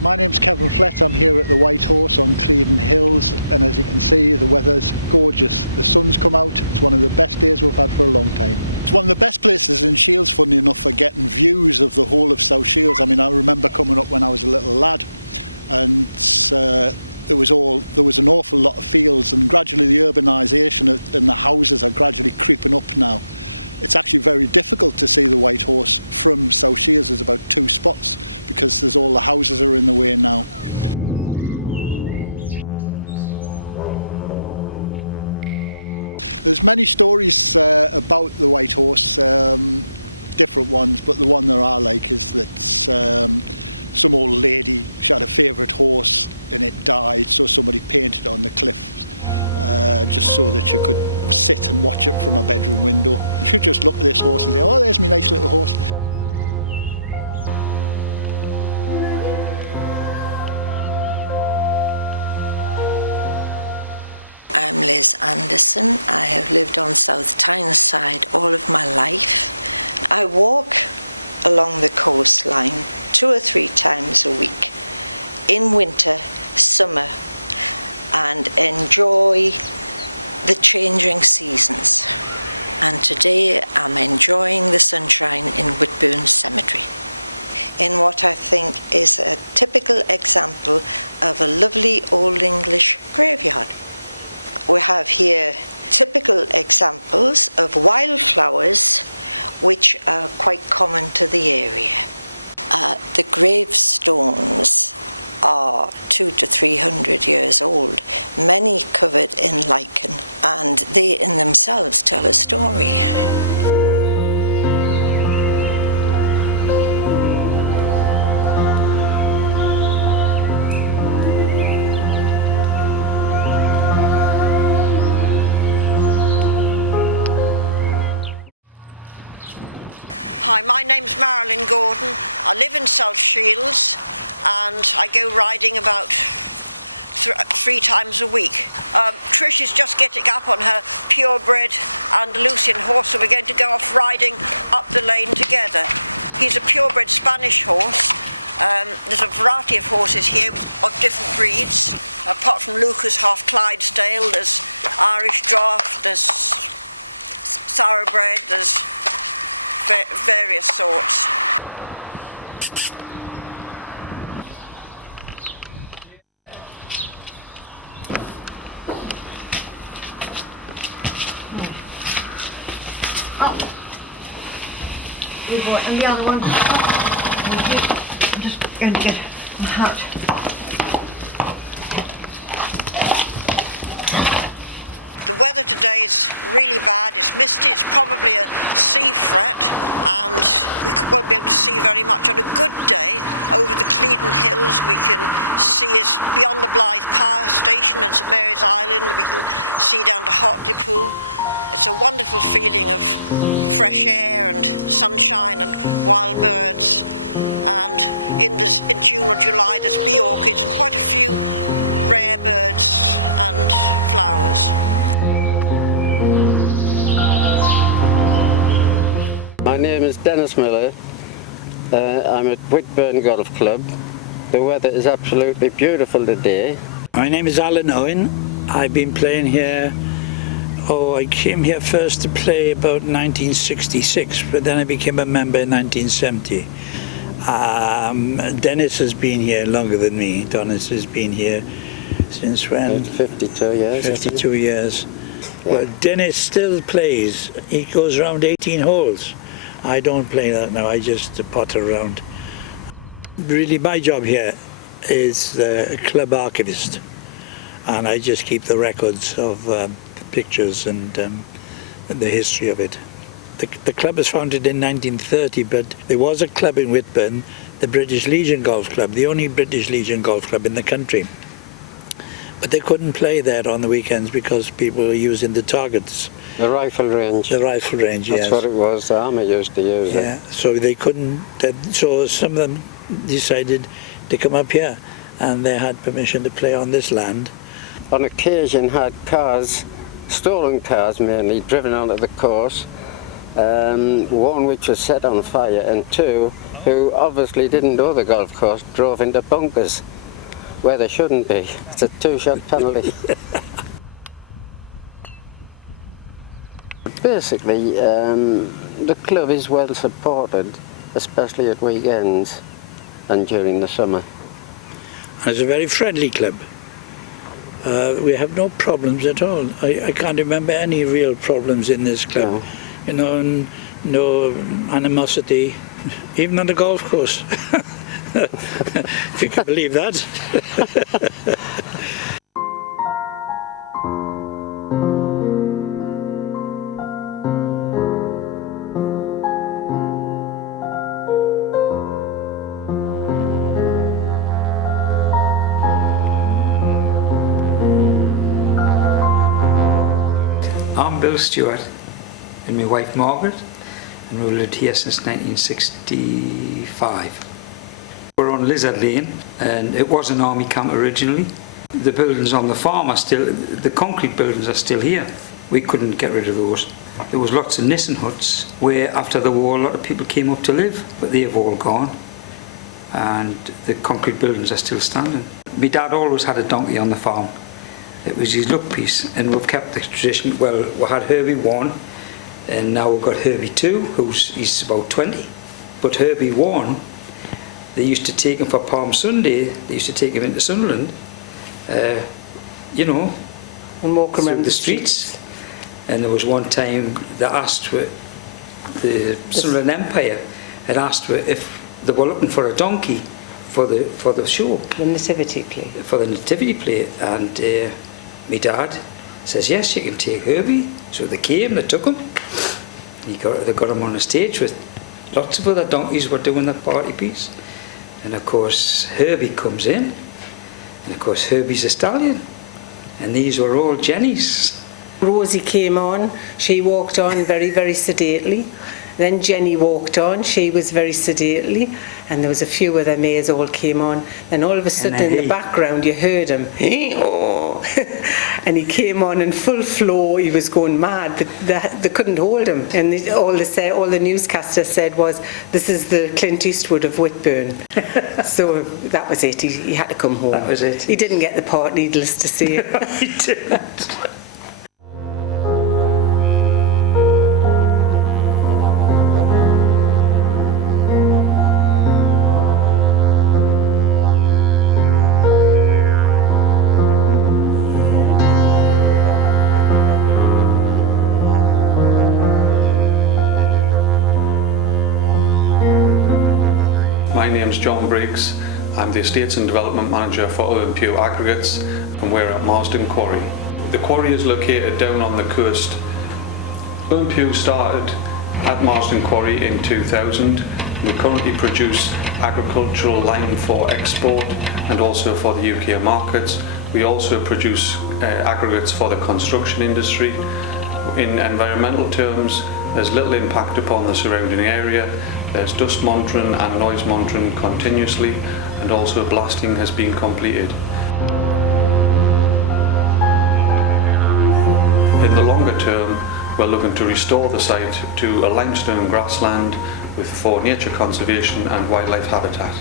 My name's Kevin Flett. I'm here at the White Horse on Cleadon Hills, and as you can see, the weather's gorgeous. The sun's come out. It's one of the best days we've had for a long time. It's one of the best places in Shields, funny enough, for getting views of the whole of South Shields. I mean, I remember coming up when I was a little lad, and there was an awful lot of fields, and gradually the urbanisation and the houses are gradually creeping up now. It's actually very difficult to see the White Horse from South Shields. There's about 2 spots because there's all the houses are in the way now. There's many stories about the White Horse, different ones, but the one that I like is that some old lady, she had a favourite horse and it died, so somebody painted it on the cliff just so that you could sit and watch it from a bedroom window. You should just look at this horse and say, oh, there's my nice little horse. I'm Liz Anderson. I have lived on South Tyneside all of my life. I walk along the coastline 2 or 3 times a week, in winter, summer, and enjoy the changing seasons. And today I'm enjoying the sunshine in Whitburn Cemetery, in what I think is a typical example of a lovely Old English graveyard. We have here typical examples of wildflowers which are quite common to the area. The gravestones are 200 to 300 years old, many covered in lichen, and they in themselves tell a story. Hi, my name's Marsden Cleadon. I live in South Shields and I go riding about 3 times a week. Trish is just getting up on her purebred Andalusian horse, so we're going to go off riding up the lane together. He's a purebred Spanish horse. There's a variety of horses here of different breeds. Apart from Lucas half Clydesdale, there's Irish Draft, there's Thoroughbred, there's various sorts. And the other one. I'm just going to get my hat. The weather today is really bad. It's misty. It's probably a sea fret, and we won't be able to see very much. On a good day, over the Cleadon Hills, we can see us beyond the Blythe Power Station and St Mary's Island. We can see down to Hartlepool. It's a wonderful feeling of fresh air and sunshine and wild birds. And in June or July, there's bee orchids and quite a few rare birds and flowers. My name is Dennis Miller. I'm at Whitburn Golf Club. The weather is absolutely beautiful today. My name is Alan Owen. I've been playing here, I came here first to play about 1966, but then I became a member in 1970. Dennis has been here longer than me. Dennis has been here since when? 52 years. 52 years. Yeah. Well, Dennis still plays. He goes around 18 holes. I don't play that now, I just potter around. Really, my job here is a club archivist, and I just keep the records of pictures and the history of it. The club was founded in 1930, but there was a club in Whitburn, the British Legion Golf Club, the only British Legion Golf Club in the country. But they couldn't play there on the weekends because people were using the targets. The rifle range. The rifle range, yes. That's what it was, the army used to use it. Yeah, so they couldn't, so some of them decided to come up here, and they had permission to play on this land. On occasion had cars, stolen cars mainly, driven onto the course, one which was set on fire, and 2 who obviously didn't know the golf course, drove into bunkers where they shouldn't be. It's a 2-shot penalty. Basically, the club is well supported, especially at weekends and during the summer. And it's a very friendly club. We have no problems at all. I can't remember any real problems in this club. No. You know, no animosity, even on the golf course. If you can believe that. I'm Bill Stewart and my wife Margaret, and we've lived here since 1965. We're on Lizard Lane, and it was an army camp originally. The buildings on the farm are still, the concrete buildings are still here. We couldn't get rid of those. There was lots of Nissen huts where after the war a lot of people came up to live, but they've all gone, and the concrete buildings are still standing. My dad always had a donkey on the farm. It was his luck piece, and we've kept the tradition. Well, we had Herbie 1, and now we've got Herbie 2, he's about 20. But Herbie 1, they used to take him for Palm Sunday, they used to take him into Sunderland, you know, and walk through around the streets. And there was one time they asked for the Sunderland Empire had asked for if they were looking for a donkey for the show. The nativity play. For the nativity play, and my dad says, yes, you can take Herbie. So they came, they took him. They got him on the stage with lots of other donkeys were doing the party piece. And of course Herbie comes in, and of course Herbie's a stallion, and these were all Jennies. Rosie came on, she walked on very, very sedately. Then Jenny walked on, she was very sedately, and there was a few other mares all came on. Then all of a sudden in the background you heard him, oh. And he came on in full flow, he was going mad, they couldn't hold him. And all the newscaster said was, this is the Clint Eastwood of Whitburn. So that was it, he had to come home. That was it. He didn't get the part, needless to say. He didn't. My name's John Briggs. I'm the Estates and Development Manager for Olympio Aggregates, and we're at Marsden Quarry. The quarry is located down on the coast. Olympio started at Marsden Quarry in 2000. We currently produce agricultural lime for export and also for the UK markets. We also produce aggregates for the construction industry. In environmental terms, there's little impact upon the surrounding area. There's dust monitoring and noise monitoring continuously, and also blasting has been completed. In the longer term, we're looking to restore the site to a limestone grassland for nature conservation and wildlife habitat.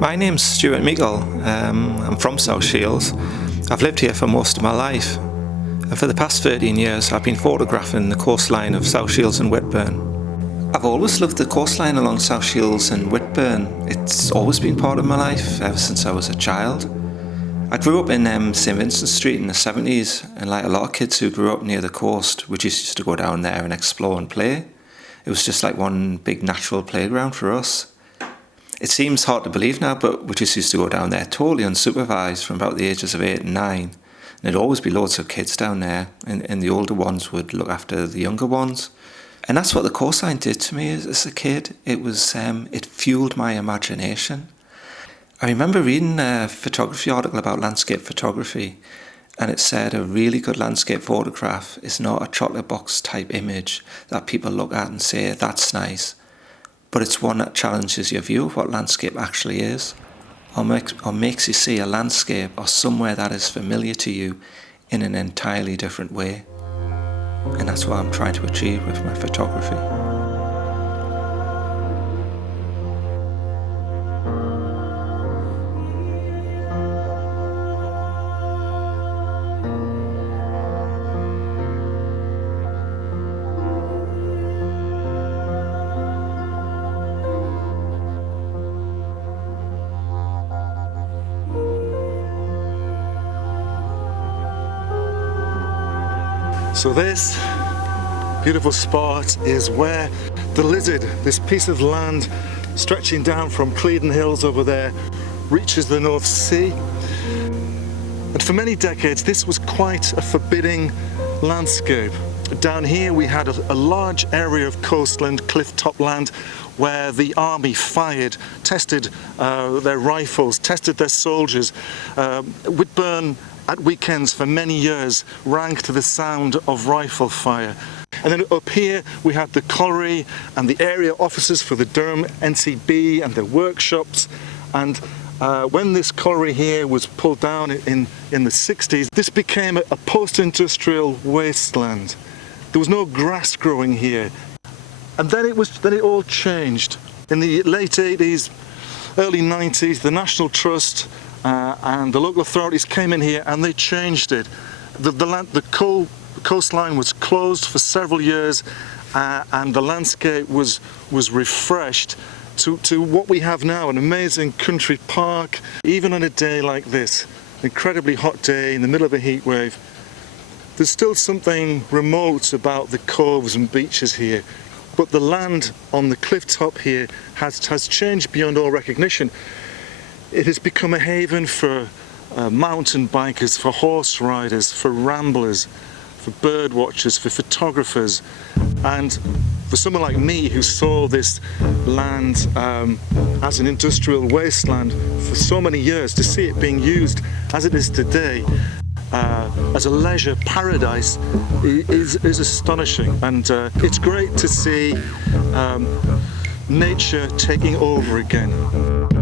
My name's Stuart Meagle. I'm from South Shields. I've lived here for most of my life. And for the past 13 years I've been photographing the coastline of South Shields and Whitburn. I've always loved the coastline along South Shields and Whitburn. It's always been part of my life ever since I was a child. I grew up in St Vincent Street in the 70s, and like a lot of kids who grew up near the coast, we just used to go down there and explore and play. It was just like one big natural playground for us. It seems hard to believe now, but we just used to go down there totally unsupervised from about the ages of 8 and 9. And there'd always be loads of kids down there, and the older ones would look after the younger ones. And that's what the coastline did to me as a kid. It was, it fueled my imagination. I remember reading a photography article about landscape photography, and it said a really good landscape photograph is not a chocolate box type image that people look at and say, that's nice. but it's one that challenges your view of what landscape actually is, or makes you see a landscape or somewhere that is familiar to you in an entirely different way. And that's what I'm trying to achieve with my photography. So this beautiful spot is where the Lizard, this piece of land stretching down from Cleadon Hills over there, reaches the North Sea. And for many decades this was quite a forbidding landscape. Down here we had a large area of coastland, cliff-top land, where the army fired, tested their rifles, tested their soldiers. Whitburn at weekends for many years rang to the sound of rifle fire. And then up here we had the colliery and the area offices for the Durham NCB and their workshops. And when this colliery here was pulled down in the 60s, this became a post-industrial wasteland. There was no grass growing here. And then it all changed. In the late 80s, early 90s, the National Trust and the local authorities came in here and they changed it. The coastline was closed for several years and the landscape was refreshed to what we have now, an amazing country park. Even on a day like this, an incredibly hot day in the middle of a heat wave, there's still something remote about the coves and beaches here. But the land on the cliff top here has changed beyond all recognition. It has become a haven for mountain bikers, for horse riders, for ramblers, for bird watchers, for photographers, and for someone like me who saw this land as an industrial wasteland for so many years, to see it being used as it is today as a leisure paradise is astonishing. And it's great to see nature taking over again.